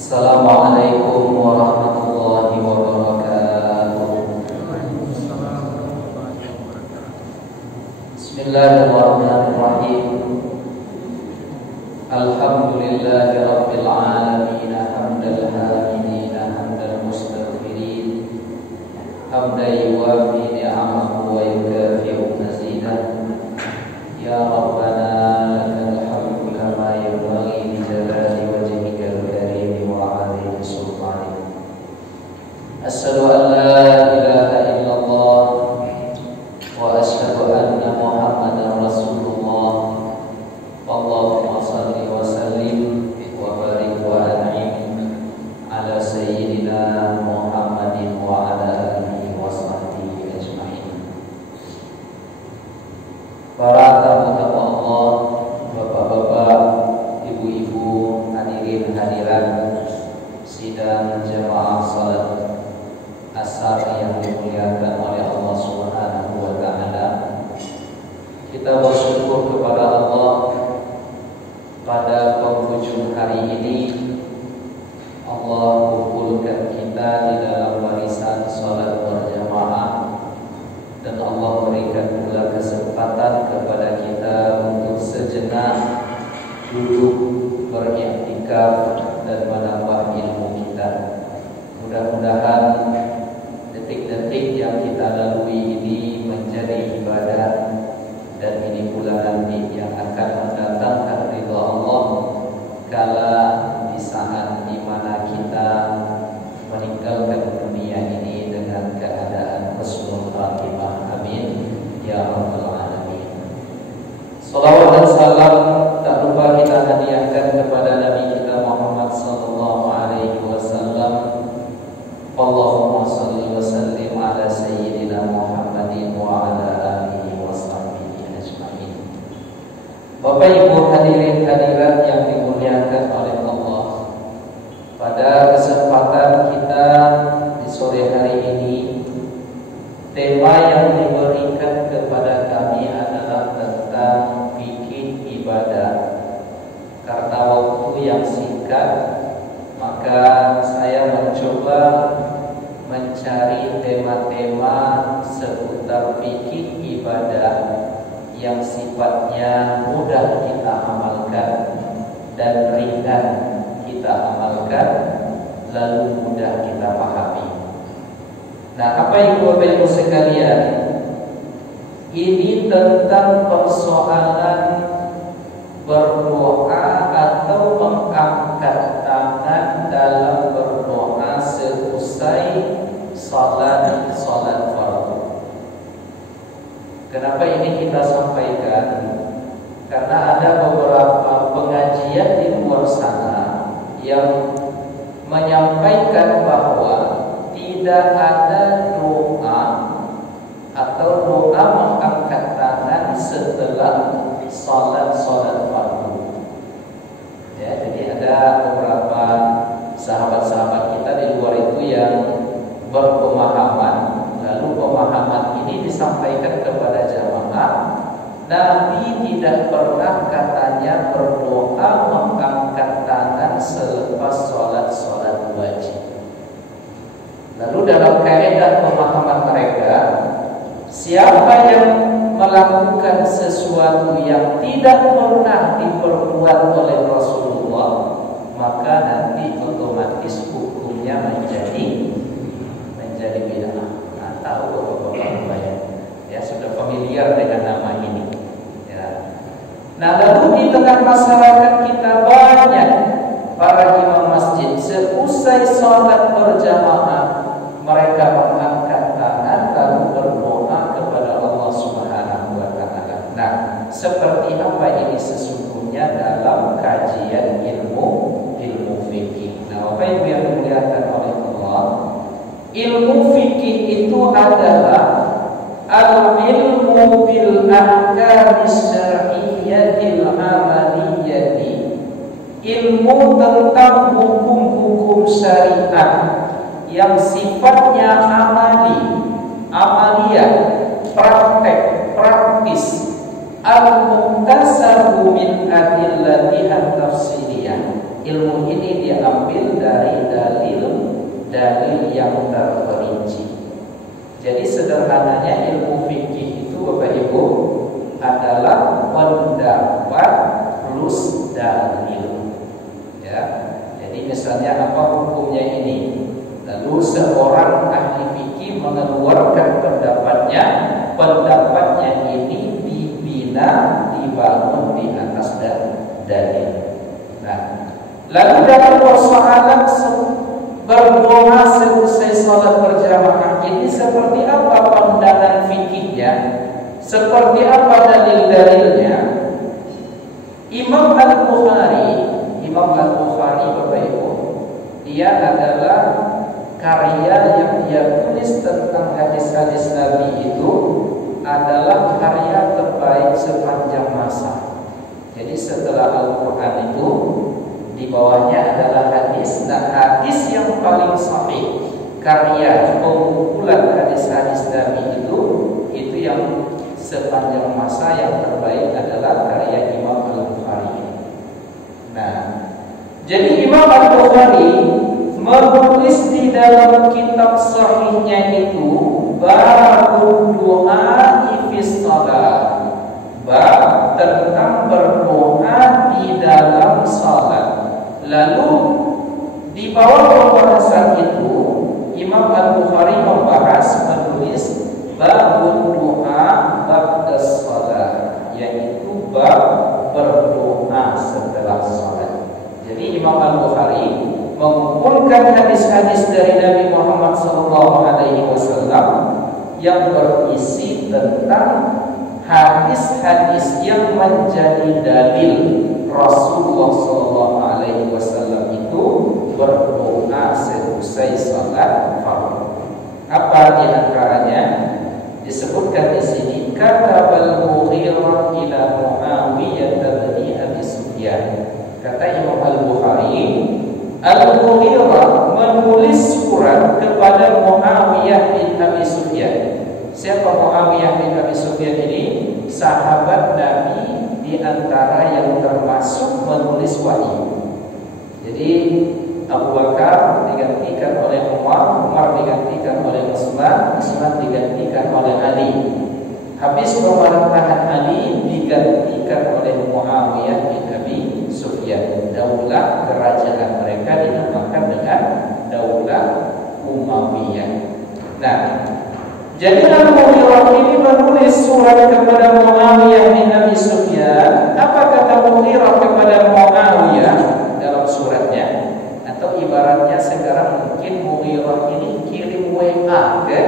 Assalamualaikum warahmatullahi wabarakatuh. Bismillahirrahmanirrahim. Alhamdulillahi rabbil alamin, hamdal hamidin, hamdal mustaghfirin, hamdan yuwafi ni'amahu wa yukafi'u mazidah. Ya Rabbana lakal hamdu kama yanbaghi li jalali wajhikal karim wa 'azimi sultanik. Asyhadu an la ilaha illallah wa asyhadu anna Muhammadan Rasulullah. Allahumma shalli wa sallim wa barik wa an'im ala sayyidina Muhammadin wa ala alihi wa sahbihi ajma'in. Para tamu-tamu Allah, bapak-bapak, ibu-ibu, hadirin hadirat sidang jamaah salat asar yang dimuliakan oleh Allah Subhanahu wa taala. Kita bersyukur kepada Allah pada penghujung hari ini Allah kumpulkan kita di dalam barisan salat berjamaah, dan Allah berikan pula kesempatan kepada kita untuk sejenak duduk beriktikaf dan menambah ilmu kita. Mudah-mudahan detik-detik yang kita lalui ini menjadi ibadah, dan ini pula nanti yang akan mendatangkan ridha Allah kala di saat di mana kita meninggalkan dunia ini dengan keadaan husnul khatimah. Amin ya rabbal alamin. Salawat dan salam tak lupa kita hadiahkan kepada Nabi kita Muhammad sallallahu alaihi wasallam. Allahumma shalli wa sallim ala sayyidina Muhammadin wa ala alihi wa sahbihi ajma'in. Bapak Ibu hadirin hadirat yang dimuliakan oleh Allah, pada kesempatan kita di sore hari ini, tema yang diberikan kepada kami adalah tentang fikih ibadah. Karena waktu yang singkat, maka saya mencoba mencari tema-tema seputar fikih ibadah yang sifatnya mudah kita amalkan dan ringan kita amalkan, lalu mudah kita pahami. Nah, apa ibu-ibu sekalian, ini tentang persoalan berdoa atau mengangkat tangan dalam berdoa seusai salat fardu. Kenapa ini kita sampaikan? Karena ada beberapa pengajian di luar sana yang menyampaikan bahwa tidak ada doa atau doa mengangkat tangan setelah salat fardu. Ya, jadi ada beberapa sahabat-sahabat kita di luar itu yang berpemahaman, lalu pemahaman ini disampaikan kepada jamaah. Nabi tidak pernah katanya berdoa mengangkat tangan selepas salat wajib. Lalu dalam kaidah pemahaman mereka, siapa yang melakukan sesuatu yang tidak pernah diperbuat oleh Rasulullah, maka nanti otomatis hukumnya menjadi bid'ah. Nah, tahu Bapak-bapak ya, sudah familiar dengan nama ini. Ya. Nah, lalu di tengah masyarakat kita banyak para imam masjid seusai sholat berjamaah mereka mengangkat tangan lalu berdoa kepada Allah Subhanahu wa taala. Nah, seperti apa ini sesungguhnya dalam kajian ilmu fikih. Nah, Bapak Ibu yang dimuliakan oleh Allah, ilmu fikih itu adalah al-ilmu bil ahkam syar'iyyatil amaliyyati, ilmu tentang hukum-hukum syariat yang sifatnya amaliyah, praktis, al-muktasabu min adillatiha tafsiliyah. Ilmu ini dia diambil dari dalil yang terperinci. Jadi sederhananya ilmu fikih itu Bapak Ibu adalah pendapat plus dalil. Ya. Jadi misalnya apa hukumnya ini? Lalu seorang ahli fikih mengeluarkan pendapatnya ini dibangun di atas dalil. Nah, lalu dalam persoalan berdoa selesai salat berjamaah ini seperti apa pandangan fikihnya? Seperti apa dalil-dalilnya? Imam Al-Bukhari Bapak Ibu, dia adalah karya yang dia tulis tentang hadis-hadis Nabi itu adalah karya terbaik sepanjang masa. Jadi setelah Al-Quran itu di bawahnya adalah hadis. Nah, hadis yang paling sahih, karya pengumpulan hadis-hadis Nabi itu yang sepanjang masa yang terbaik adalah karya Imam Al-Bukhari. Nah, jadi Imam Al-Bukhari menulis di dalam kitab sahihnya itu babul doa fi shalah, bab tentang berdoa di dalam salat. Lalu di bawah pembahasan itu Imam Al-Bukhari menulis babul doa ba'da shalah, yaitu bab berdoa setelah salat. Jadi Imam Al-Bukhari mengumpulkan hadis-hadis dari Nabi Muhammad SAW yang berisi tentang hadis-hadis yang menjadi dalil Rasulullah SAW itu berdoa selesai salat fardu. Apa di antaranya? Disebutkan di sini katabal Mughirah ila Muawiyah bin Abi Sufyan. Kata Imam Al-Bukhari, Al-Mughirah menulis surat kepada Muawiyah bin Abi Sufyan. Siapa Muawiyah bin Abi Sufyan ini? Sahabat Nabi di antara yang termasuk menulis wahyu. Jadi Abu Bakar digantikan oleh Umar, Umar digantikan oleh Utsman, Utsman digantikan oleh Ali. Habis pemerintahan Ali digantikan oleh Muawiyah bin Abi Sufyan. Daulah kerajaan mereka dinamakan dengan Daulah Umayyah. Nah, jadi Al-Mughirah ini menulis surat kepada Muawiyah bin Abi Sufyan. Apa kata Mughirah kepada Muawiyah dalam suratnya? Atau ibaratnya sekarang mungkin Mughirah ini kirim WA ke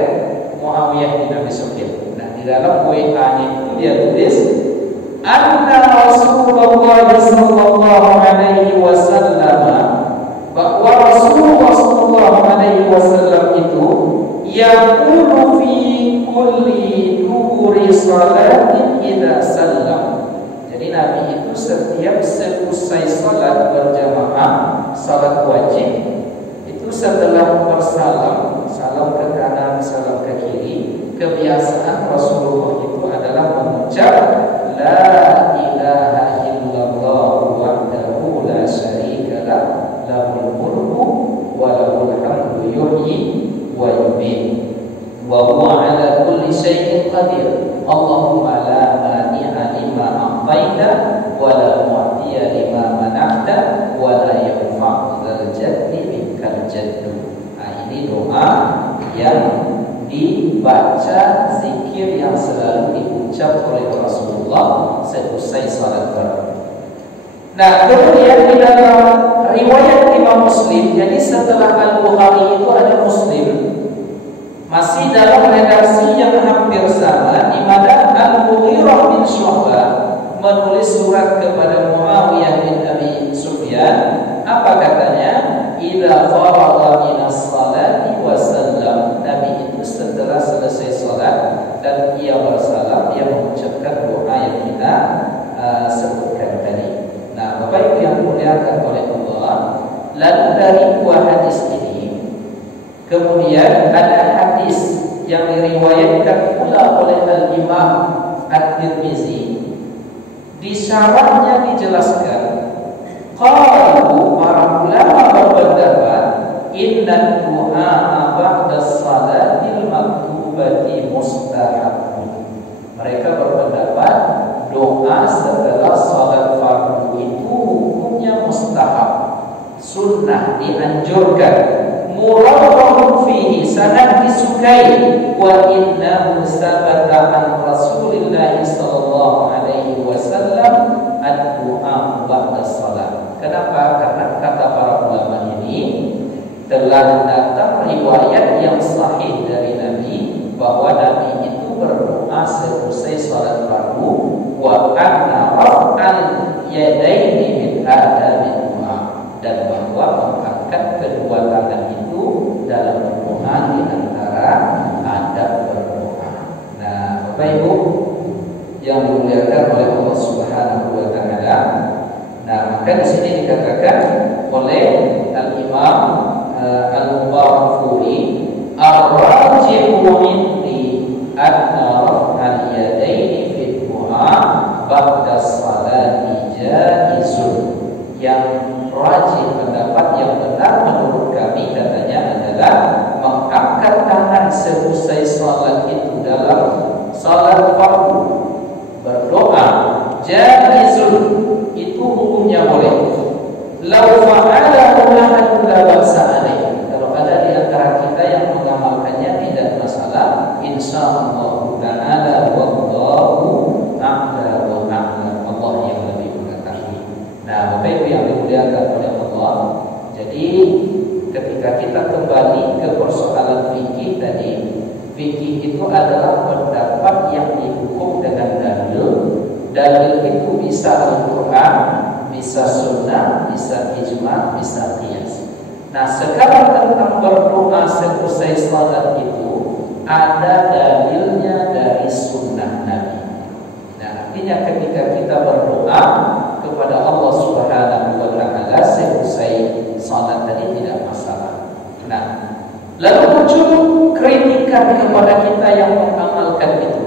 Muawiyah bin Abi Sufyan. Nah, di dalam WA-nya itu dia tulis anna Rasulullah sallallahu alaihi wasallam, bahwa Rasulullah sallallahu alaihi wasallam itu yaqulu fi kulli duri salatin idza sallam. Jadi Nabi itu setiap selesai salat berjamaah, salat wajib, itu setelah bersalam, salam ke kanan, salam ke kiri, kebiasaan Rasulullah itu adalah mengucap la ilaha illallah wahdahu la syarika lah, lahul mulku wa lahul hamdu yuhyi wa yumiit wa huwa ala kulli syai'in qadir. Allahumma la mani'a lima a'taita wa la mu'tiya lima mana'ta wa la yanfa'u dzal jaddi minkal jaddu. Nah, ini doa yang dibaca, zikir yang selalu diucap oleh Rasulullah selesai salat fardu. Nah, kemudian di dalam riwayat Imam Muslim, jadi setelah Al-Bukhari itu ada Muslim, masih dalam redaksi yang hampir sama, di mana Al-Mughirah bin Syu'bah menulis surat kepada Muawiyah bin Abi Sufyan. Apa katanya? Idza faragha minas salati wa sallam. Nabi itu setelah selesai salat dan ia bersalam, dia mengucapkan doa yang kita sebutkan tadi. Nah, Bapak Ibu yang dimuliakan oleh Allah, lalu dari dua hadis ini kemudian ada hadis yang diriwayatkan pula oleh Al-Imam At-Tirmizi. Di syarahnya dijelaskan Qalu, para ulama berpendapat, inna du'a ba'da salatil maktubati mustahab. Mereka berpendapat doa setelah salat fardu itu hukumnya mustahab, sunnah, dianjurkan, murahun fihi, sangat disukai, wa innahu sabata an Rasulillah sallallahu alaihi wasallam ad-du'a ba'da salat. Kenapa? Karena kata para ulama ini telah datang riwayat yang sahih dari Nabi bahwa Nabi itu berdoa selesai salat fardu, wa anna raf'al yadaini min adabil du'a, dan bahwa mengangkat kedua tangan itu dalam berdoa di antara adab berdoa. Nah, Bapak Ibu yang dimuliakan oleh Allah Subhanahu wa taala. Nah, maka di sini dikatakan oleh Al-Imam Al-Mubarakfuri, ar-rajihu minni anna raf'al yadaini fi du'a ba'da salati jaizun. Yang rajih, pendapat yang benar menurut kami katanya adalah mengangkat tangan selesai salat itu dalam salat fardu berdoa jaizun, itu hukumnya boleh. Lau fa'alahu ahadun la ba'sa alaih. Kalau ada di antara kita yang mengamalkannya tidak masalah, insyaallah ta'ala, wallahu a'la wa a'lam. Allah yang lebih mengetahui. Nah, Bapak Ibu yang dimuliakan oleh Allah, jadi ketika kita kembali ke persoalan fikih tadi, fikih itu adalah pendapat yang dihukum dengan dalil. Dalil itu bisa Al-Quran, bisa sunnah, bisa ijma', bisa qiyas. Nah, sekarang tentang berdoa selesai salat itu ada dalilnya dari sunnah Nabi. Nah, artinya ketika kita berdoa kepada Allah Subhanahu wa taala selesai salat tadi tidak masalah. Nah, lalu muncul kritikan kepada kita yang mengamalkan itu.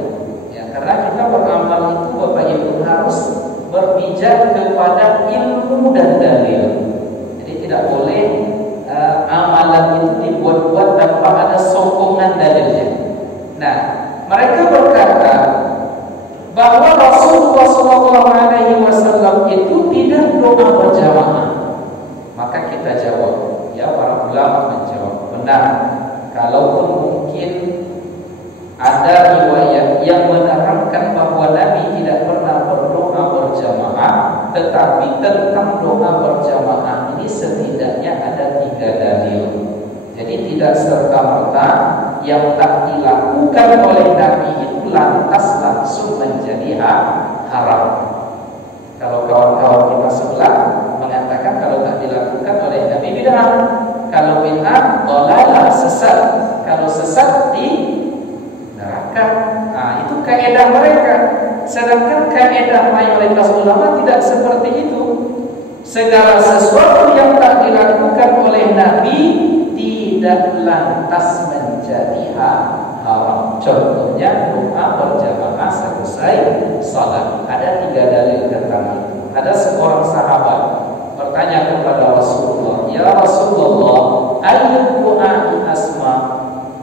Ya, karena kita beramal itu Bapak Ibu harus berpijak kepada ilmu dan dalil. Jadi tidak boleh amalan itu dibuat-buat tanpa ada sokongan dalilnya. Nah, mereka berkata bahwa Rasulullah SAW itu tidak doa berjamaah. Maka kita jawab, ya, para ulama menjawab, benar. Kalaupun mungkin ada riwayat yang menerangkan bahwa Nabi tidak pernah berdoa berjamaah, tetapi tentang doa berjamaah ini setidaknya ada 3 dalil. Jadi tidak serta-merta yang tak dilakukan oleh Nabi itu lantas langsung menjadi haram. Kalau kawan-kawan kita sebelah mengatakan kalau tak dilakukan oleh Nabi bid'ah, kalau bid'ah dhalalah, sesat, kalau sesat di neraka. Nah, itu kaidah mereka. Sedangkan kaidah mayoritas ulama tidak seperti itu. Segala sesuatu yang tak dilakukan oleh Nabi tidak lantas menjadi haram. Contohnya doa berjamaah selesai salat. Ada 3 dalil tentang itu. Ada seorang sahabat bertanya kepada Rasulullah, "Ya Rasulullah, ayyud du'a'i asma?"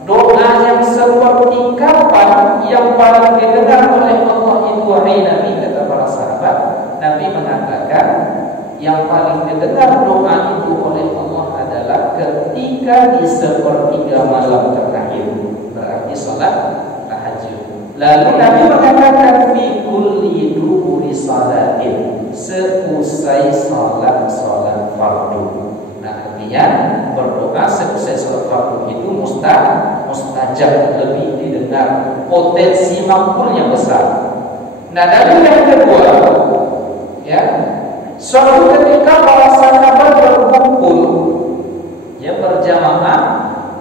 Doa yang seperti kapan yang paling didengar oleh Allah itu, wahai Nabi? Kata para sahabat. Nabi mengatakan yang paling didengar doa itu oleh Allah adalah ketika di sepertiga malam terakhir, berarti salat tahajud. Lalu Nabi mengatakan fi kulli duburi salatin, seusai salat fardu. Nah, artinya berdoa selesai salat fardu itu mustajab, lebih didengar, potensi makbulnya besar. Nah, dalil yang kedua, ya, suatu ketika para sahabat berkumpul, ya, berjamaah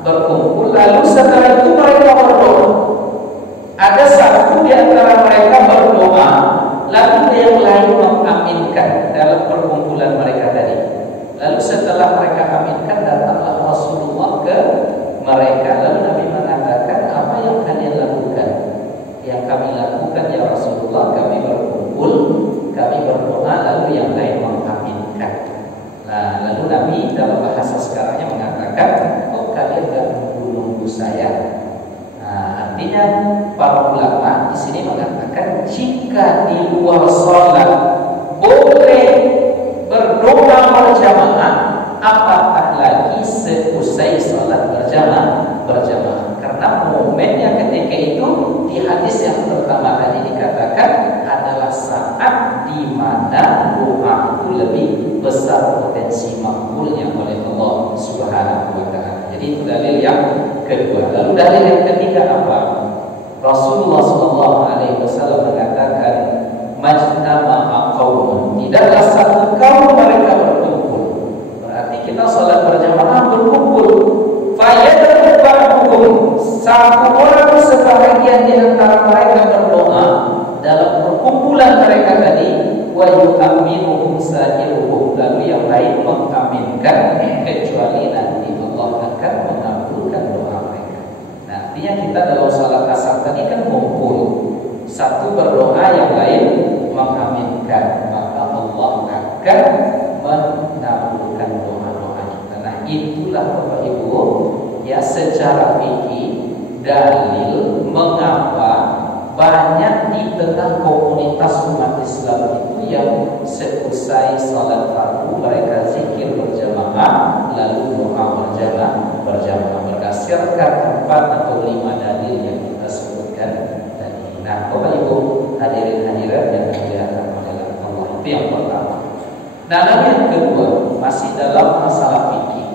berkumpul, lalu setelah itu mereka berdoa. Ada satu di antara mereka berdoa, lalu yang lain mengaminkan dalam perkumpulan mereka tadi. Lalu setelah mereka aminkan, datanglah Rasulullah ke mereka. Lalu Nabi mengatakan, apa yang kalian lakukan? Yang kami lakukan, ya Rasulullah, kami berkumpul, kami berdoa, lalu yang lain mengaminkan. para ulama di sini mengatakan jika di luar sholat boleh berdoa berjamaah, apatah lagi seusai sholat berjamaah. Karena momennya ketika itu di hadis yang pertama tadi dikatakan adalah saat di mana doa itu lebih besar potensi makbulnya oleh Allah Subhanahu wa taala. Jadi itu dalil yang kedua. Lalu dalil yang ketiga apa? Rasulullah sallallahu alaihi wasallam mengatakan majtama'a qaumun, tidaklah satu kaum mereka berkumpul. Berarti kita salat berjamaah berkumpul. Fayad'u ba'duhum, satu orang sebahagian di antara mereka berdoa dalam perkumpulan mereka tadi, wa yu'minuhum sa'iruhum, lalu yang lain mengaminkan, kecuali nanti Allah akan mengabulkan doa mereka. Nah, artinya kita dalam salat asar tadi kan ngumpul, satu berdoa yang lain mengaminkan, maka Allah akan mengabulkan doa-doa kita. Nah, itulah Bapak Ibu ya secara fikih dalil mengapa banyak di tengah komunitas umat Islam itu yang seusai salat fardu mereka zikir berjamaah lalu doa berjamaah berdasarkan 4 atau 5 dalil yang kita sebutkan tadi. Nah, Bapak Ibu hadirin hadirat yang dimuliakan oleh Allah, itu yang pertama. Nah, lalu yang kedua masih dalam masalah fikih.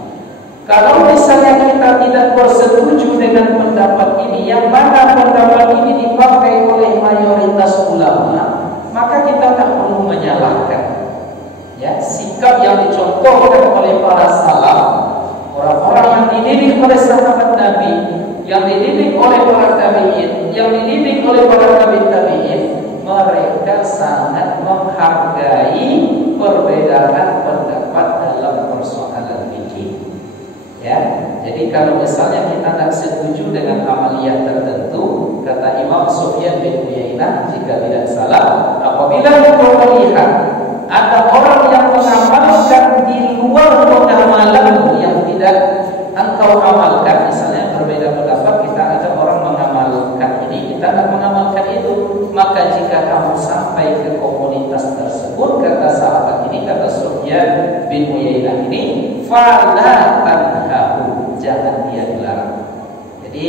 Kalau misalnya kita tidak bersetuju dengan pendapat ini, yang mana pendapat ini dipakai oleh mayoritas ulama, maka kita tak perlu menyalahkan. Ya, sikap yang dicontohkan oleh para salaf, orang-orang yang dididik oleh sahabat Nabi, yang dididik oleh para tabi'in, yang dididik oleh para tabi'in, mereka sangat menghargai perbedaan pendapat dalam persoalan fikih. Ya, jadi kalau misalnya kita tak setuju dengan amaliyah tertentu, kata Imam Sufyan bin Uyainah jika tidak salah, apabila engkau melihat ada orang yang mengamalkan di luar pengamalanmu yang tidak engkau amalkan, misalnya berbeda pendapat, kita ada orang mengamalkan ini, kita tak mengamalkan itu, maka jika kamu sampai ke komunitas tersebut, kata sahabat ini, kata Sufyan bin Uyainah ini, fala tanhahu, jangan dia dilarang. Jadi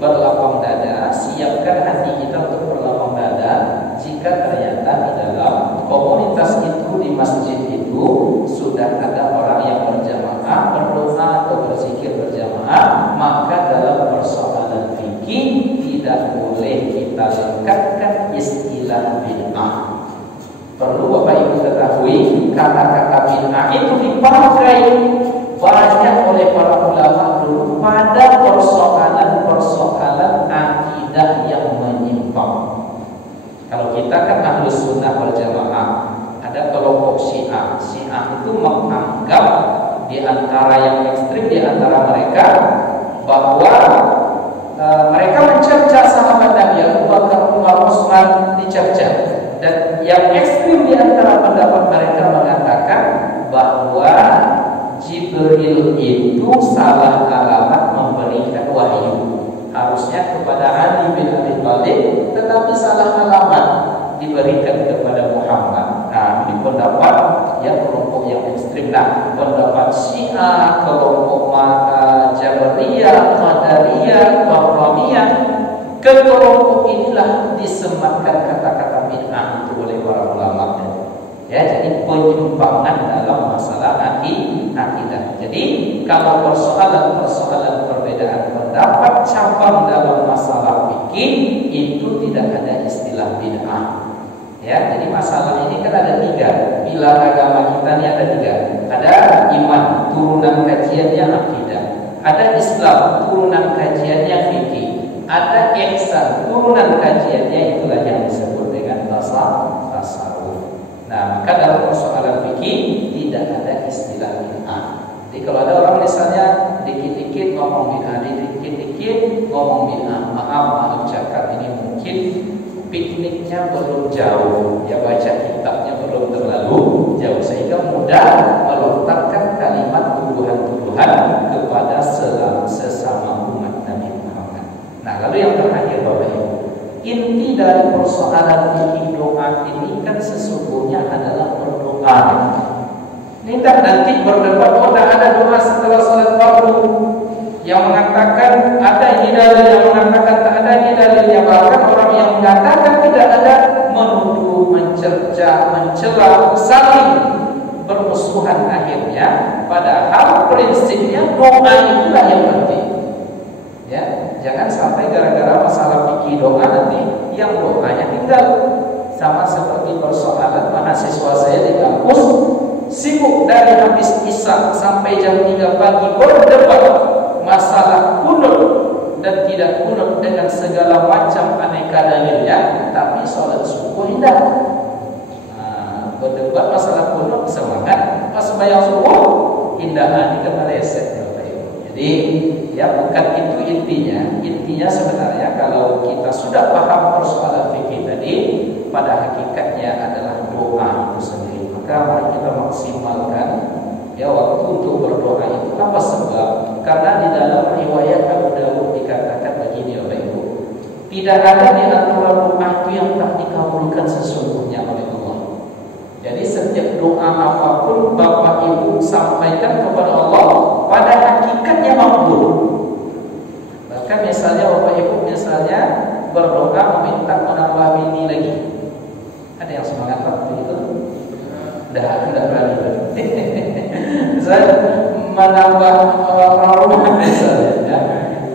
berlapang dada, siapkan hati kita untuk berlapang dada jika ternyata di dalam komunitas itu, di masjid itu sudah ada orang yang berjamaah berdoa atau berzikir berjamaah, maka dalam persoalan fikih tidak boleh kita lekatkan istilah bid'ah. Perlu Bapak Ibu ketahui, kata-kata bid'ah itu dipakai banyak oleh para ulama dulu pada persoalan-persoalan akidah yang menyimpang. Kalau kita kan Ahlus Sunnah wal Jamaah, ada kelompok Syiah. Syiah itu menganggap di antara yang ekstrim di antara mereka bahwa mereka mencerca sahabat Nabi Abu Bakar, Umar, Utsman, dicerca. Dan yang ekstrim di antara pendapat mereka mengatakan bahwa Jibril itu salah alamat memberikan wahyu. Harusnya kepada Ali bin Abi Thalib, tetapi salah alamat diberikan kepada Muhammad. Nah, ini pendapat yang kelompok yang ekstrim. Nah, pendapat Syiah, kelompok Jabariyah, Qadariyah, Karramiyah, ke kelompok inilah disematkan kata-kata bid'ah itu oleh para ulama. Ya, jadi penyimpangan dalam masalah akidah. Jadi kalau persoalan perbedaan pendapat cabang dalam masalah fikih itu tidak ada istilah bid'ah. Ya, jadi masalah ini kan ada 3. Pilar agama kita ini ada 3. Ada iman, turunan kajiannya akidah. Ada Islam, turunan kajiannya fikih. Ada ihsan, turunan kajiannya itulah yang disebut dengan tasawuf. Nah, maka dalam persoalan fikih tidak ada istilah bid'ah. Jadi kalau ada orang misalnya dikit-dikit ngomong bid'ah, dikit-dikit ngomong bid'ah, maaf cakap ini mungkin pikniknya belum jauh, ya baca kitabnya belum terlalu jauh, sehingga mudah melontarkan kalimat tuduhan-tuduhan kepada sesama umat Nabi Muhammad. Nah, lalu yang terakhir Bapak Ibu, dari persoalan fikih doa ini kan sesungguhnya adalah berdoa. Ini tak nanti berdebat, oh tak ada doa setelah salat fardu. Yang mengatakan ada dalil, yang mengatakan tak ada dalilnya. Bahkan orang yang mengatakan tidak ada menuduh, mencerca, mencela, saling bermusuhan akhirnya. Padahal prinsipnya doa itulah yang penting. Ya, jangan sampai gara-gara masalah fikih doa nanti yang doanya tinggal. Sama seperti persoalan mahasiswa saya di kampus sibuk dari habis isya sampai jam 3 pagi berdebat masalah kunut dan tidak kunut dengan segala macam aneka dalilnya, tapi sholat subuh tidak. Berdebat masalah kunut semangat, pas bayang subuh indah, ini kan reset. Jadi ya bukan itu intinya. Intinya sebenarnya kalau kita sudah paham persoalan fikih tadi, pada hakikatnya adalah doa itu sendiri. Maka mari kita maksimalkan ya waktu untuk berdoa itu. Apa sebab? Karena di dalam riwayat Abu Dawud dikatakan begini Bapak Ibu, tidak ada di antara doa itu yang tak dikabulkan sesungguhnya oleh Allah. Jadi setiap doa apapun Bapak Ibu sampaikan kepada Allah, pada hakikatnya makbul. Bahkan misalnya Bapak Ibu misalnya berdoa meminta menambah bini lagi, ada yang semangat waktu itu? Tidak berani. Saya menambah rumah misalnya. Ya.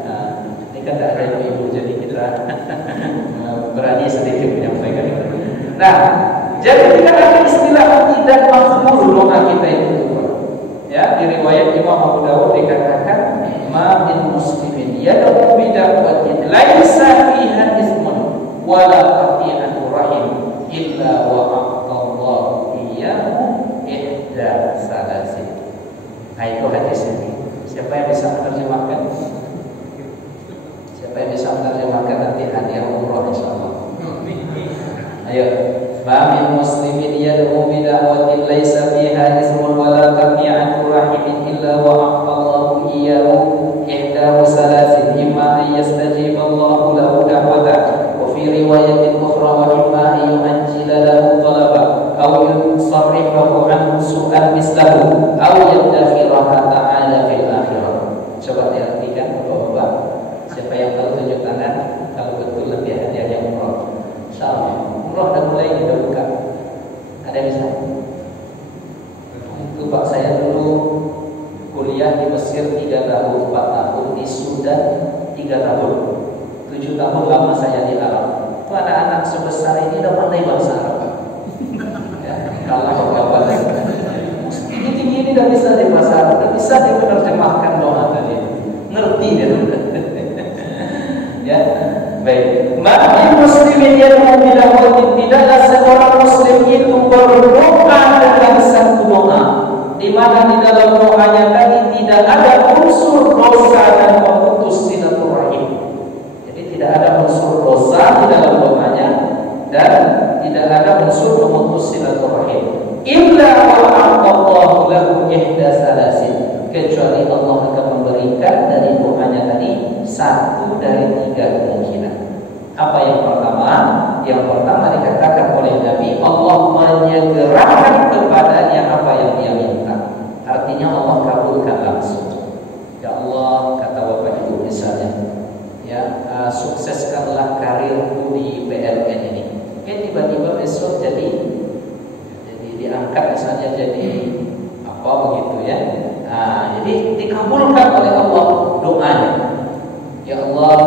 Nah, ini kan tidak ada ibu, jadi kita berani sedikit menyampaikan itu. Nah, jadi tidak ada istilah tidak makbul doa kita itu. Ya, di riwayat Imam Abu Dawud dikatakan, "Ma min muslimin yad'u bi da'watin laisa fiha ismun wa la qati'atu rahim illa wa a'tallahu iyyahu ihda salasin." Nah, itu hadis ini. Siapa yang bisa menerjemahkan? Siapa yang bisa menerjemahkan nanti hadiah umroh insyaallah. Ayo. Ma min muslimin yad'u bi da'watin laisa fiha ismun wa la qati'atu rahimin illa wa a'tallahu iyyahu ihda salasin imma an yastajib Allahu lahu da'wata wa fi riwayatin ukhra wa imma an yu'ajjila lahu talaba aw yusarrifahu anhu su'an mislahu aw yadakhiraha ta'ala fil akhirah. Coba diartikan Bapak-bapak. Siapa yang tahu tunjuk tangan kalau betul lebih hadiah yang umroh. Insyaallah. Umroh dah mulai kita buka. Ada yang bisa? Itu Pak, saya dulu kuliah di Mesir 3 tahun, 4 tahun, di Sudan 3 tahun, 7 tahun lama saya di Arab. Itu anak-anak sebesar ini udah pandai bahasa Arab. Ya, kalau Bapak tinggi ini udah bisa di bahasa Arab, udah bisa dia menerjemahkan doa tadi. Ngerti dia. Ya. Baik, maka muslimin yang memiliki tidaklah seorang muslim itu berdoa dengan satu doa, di mana di dalam doanya tadi tidak ada unsur dosa dan memutus silaturahim. Jadi tidak ada unsur dosa di dalam doanya dan tidak ada unsur memutus silaturahim. Illa wa a'tallahu lahu ihda salasin, kecuali Allah akan memberikan dari doanya tadi 1 dari 3 kemungkinan. Apa yang pertama? Yang pertama dikatakan oleh Nabi, Allah menyegerakan kepadanya apa yang dia minta. Artinya Allah kabulkan langsung. Ya Allah, kata Bapak Ibu misalnya, ya sukseskanlah karirku di PLN ini. Tiba-tiba besok jadi diangkat misalnya jadi apa begitu ya. Jadi dikabulkan oleh Allah doanya. Ya Allah,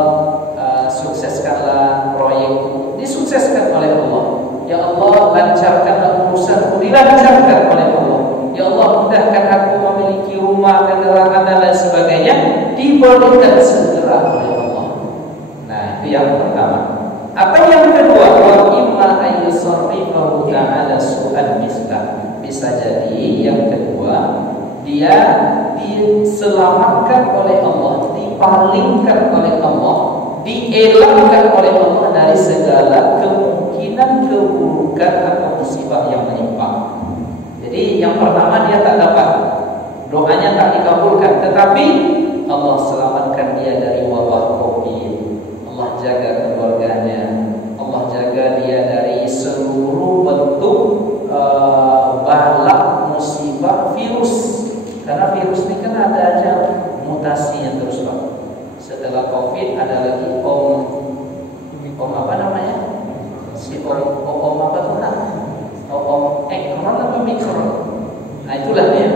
sukseskanlah proyekku, disukseskan oleh Allah. Ya Allah, lancarkanlah urusanku, dilancarkan oleh Allah. Ya Allah, mudahkan aku memiliki rumah, kendaraan dan lain sebagainya, diberikan segera oleh Allah. Nah, itu yang pertama. Atau yang kedua, wa imma ayyusarrifahu ta'ala su'an mislah. Bisa jadi yang kedua, dia diselamatkan oleh Allah, dipalingkan oleh Allah, dielakkan oleh Allah dari segala kemungkinan keburukan atau musibah yang menimpa. Jadi yang pertama dia tak dapat, doanya tak dikabulkan, tetapi Allah selamatkan dia dari wabah COVID. Allah jaga keluarganya, Allah Iqra. Nah, itulah dia.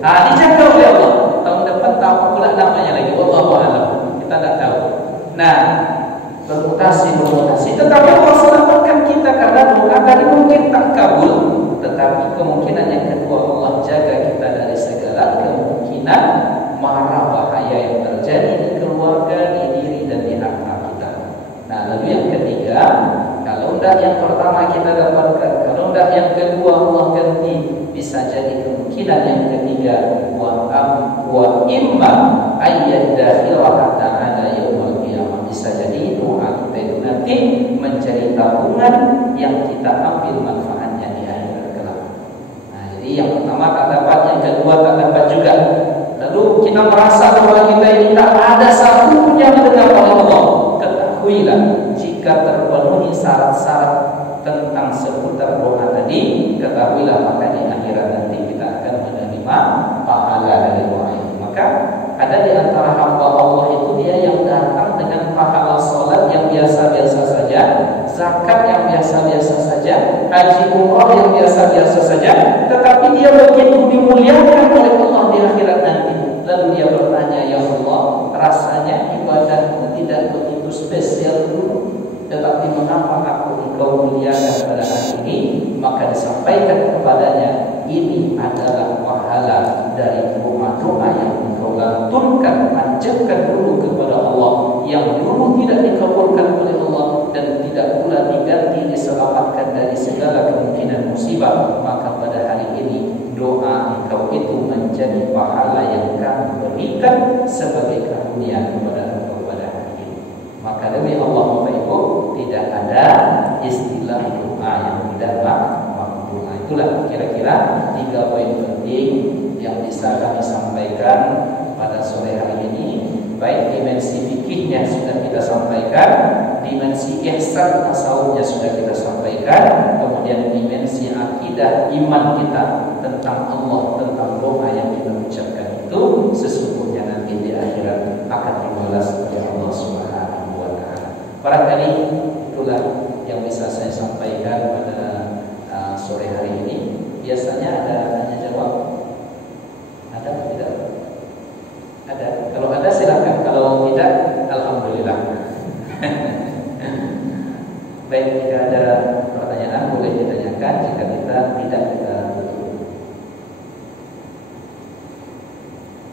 Dijaga oleh Allah. Tahun depan tahu pula namanya lagi. Wallahu a'lam. Kita tidak tahu. Nah, bermutasi. Tetapi Allah selamatkan kita karena doa tadi mungkin tak kabul, tetapi kemungkinan yang kedua Allah jaga kita dari segala kemungkinan mara bahaya yang terjadi di keluarga, di diri dan di harta kita. Nah, lalu yang ketiga, kalau tidak yang pertama kita dapatkan, kalau tidak yang kedua Allah ganti, bisa jadi kemungkinan yang ketiga wa imma ayyadahillah ta'ala yaumul qiyamah. Bisa jadi doa kita itu nanti menjadi tabungan yang kita ambil manfaatnya di akhirat kelak. Nah, jadi yang pertama tak dapat, yang kedua tak dapat juga. Lalu kita merasa bahwa kita ini tak ada satu pun yang didengar oleh Allah. Ketahuilah, jika terpenuhi syarat-syarat tentang seputar doa tadi, ketahuilah maka di akhirat nanti kita akan menerima pahala dari doa itu. Maka ada di antara hamba Allah itu dia yang datang dengan pahala salat yang biasa-biasa saja, zakat yang biasa-biasa saja, haji umrah yang biasa-biasa saja, tetapi dia begitu dimuliakan oleh Allah di akhirat nanti. Lalu dia bertanya, ya Allah, rasanya ibadahku tidak begitu spesial dulu, tetapi mengapa aku engkau muliakan pada hari ini? Maka disampaikan kepadanya, ini adalah pahala dari doa-doa yang engkau lantunkan, panjatkan dulu kepada Allah, yang dulu tidak dikabulkan oleh Allah dan tidak pula diganti diselamatkan dari segala kemungkinan musibah. Maka pada hari ini doa engkau itu menjadi pahala yang kami berikan sebagai karunia kepada engkau pada hari ini. Maka demi Allah Bapak Ibu, tidak ada istilah doa yang tidak makbul. Itulah kira-kira 3 poin penting yang bisa kami sampaikan pada sore hari ini. Baik dimensi fikihnya sudah kita sampaikan, dimensi ihsan tasawufnya sudah kita sampaikan, kemudian dimensi akidah iman kita tentang Allah, tentang doa yang kita ucapkan itu sesungguhnya nanti di akhirat akan dibalas oleh Allah Subhanahu wa taala. Barangkali itulah yang bisa saya sampaikan pada sore hari ini. Biasanya ada tanya jawab? Ada atau tidak? Ada. Kalau ada silakan. Kalau tidak, alhamdulillah. Baik, jika ada pertanyaan boleh ditanyakan. Jika tidak kita tutup.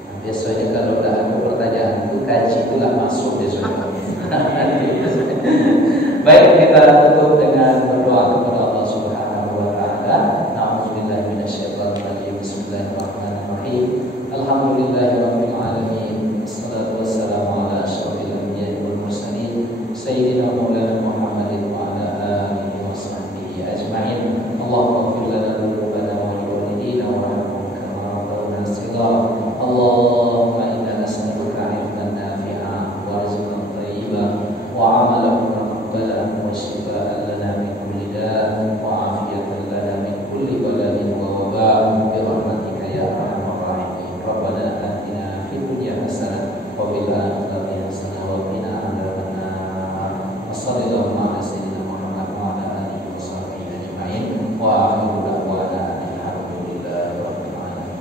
Nah, biasanya kalau ada pertanyaan itu kaji itulah masuk biasanya. Baik, kita tutup dengan berdoa kepada Allah Subhanahu wa taala. Na'udzubillahi minasyaitonir rajim. Bismillahirrahmanirrahim. Alhamdulillahirabbil alamin. Wassalatu wassalamu ala asyrofil anbiya'i wal mursalin sayyidina maulana Muhammadin wa ala alihi wa sahbihi ajma'in. Allahumma ighfir lana dzunubana wa liwalidina warhamhum kama rabbawna shighara. Allahumma inna nas'aluka 'ilman nafi'an wa rizqan thayyiban wa 'amalan mutaqabbalan wa shifaa'an lana min kulli daa' wa 'afiyatan lana min kulli baladin wa wabaa' bi rahmatika ya arhamar rahimin. Rabbana atina fid dunya hasanah wa fil akhirati hasanah wa qina adzabannar. Wassallallahu ala sayyidina Muhammad wa ala alihi wa sahbihi ajma'in wa akhiru da'wana alhamdulillahi rabbil alamin.